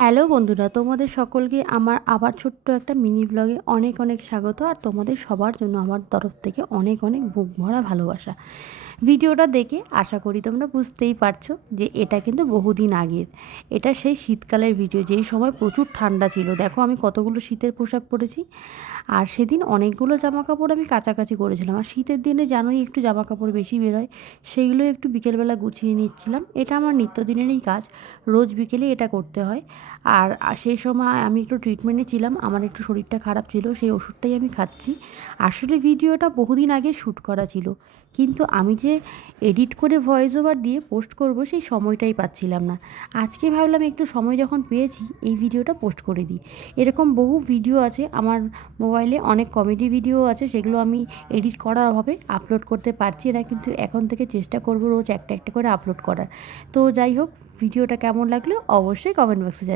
Hello বন্ধুরা, তোমাদের সকলকে আমার আবার ছোট্ট একটা মিনি ব্লগে অনেক অনেক স্বাগত। আর তোমাদের সবার জন্য আমার তরফ থেকে অনেক অনেক বুক ভরা ভালোবাসা। ভিডিওটা দেখে আশা করি তোমরা বুঝতেই পারছো যে এটা কিন্তু বহুদিন আগের। এটা সেই শীতকালের ভিডিও, যেই সময় প্রচুর ঠান্ডা ছিল। দেখো আমি কতগুলো শীতের পোশাক পরেছি। আর সেদিন অনেকগুলো জামাকাপড় আমি কাচাকাচি করেছিলাম। আর শীতের দিনে জানোই একটু জামাকাপড় বেশি বেরোয়, সেইগুলো একটু বিকেলবেলা গুছিয়ে নিচ্ছিলাম। এটা আমার নিত্যদিনেরই কাজ, রোজ বিকেলে এটা করতে হয়। আর সেই সময় আমি একটু ট্রিটমেন্টে ছিলাম, আমার একটু শরীরটা খারাপ ছিল, সেই ওষুধটাই আমি খাচ্ছি। আসলে ভিডিওটা বহুদিন আগে শ্যুট করা ছিল, কিন্তু আমি যে এডিট করে ভয়েস ওভার দিয়ে পোস্ট করব সেই সময়টাই পাচ্ছিলাম না। আজকে ভাবলাম একটু সময় যখন পেয়েছি এই ভিডিওটা পোস্ট করে দিই। এরকম বহু ভিডিও আছে আমার মোবাইলে, অনেক কমেডি ভিডিও আছে, সেগুলো আমি এডিট করার অভাবে আপলোড করতে পারছি না, কিন্তু এখন থেকে চেষ্টা করব রোজ একটা একটা করে আপলোড করার। তো যাই হোক, ভিডিওটা কেমন লাগলো অবশ্যই কমেন্ট বক্সে জানিও।